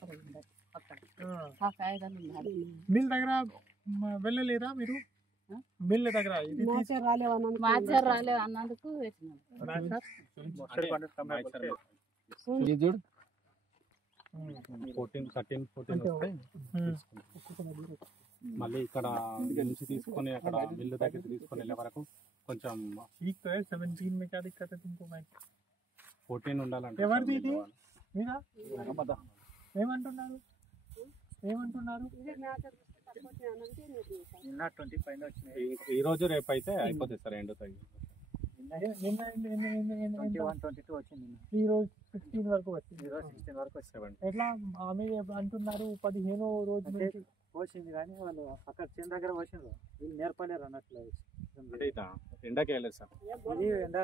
అక్కడ ఉండాలి అక్కడ ఆ కాగితాలు ఉండాలి. మిల్ దగ్గర వెళ్ళలేదా మీరు? మిల్ దగ్గర మాచారు రాలేవు అన్నందుకు వేసినాం. చూడు 14 వస్తాయి. మళ్ళీ ఇక్కడ నుంచి తీసుకొని అక్కడ మిల్లు దగ్గర తీసుకొని వెళ్ళే వరకు కొంచెం 17 में क्या दिक्कत है तुमको? मैं 14 ఉండాలంటే ఎవరిది ఇది? మీరా? ఏమంటున్నారు? ఈ రోజు రేపు అయితే అయిపోతుంది సార్ ఎండుతాయి. ఈ రోజు 16 వరకు వచ్చింది. ఎట్లా ఆమె అంటున్నారు 15వ రోజు నుంచి పోసింది కానీ వాళ్ళు అక్కడ చిన్న దగ్గర పోసిండ్రు, వీళ్ళు నేర్పలేరు అన్నట్లు. అంటే ఎండకి వెళ్ళలేదు సార్. ఇది ఎండ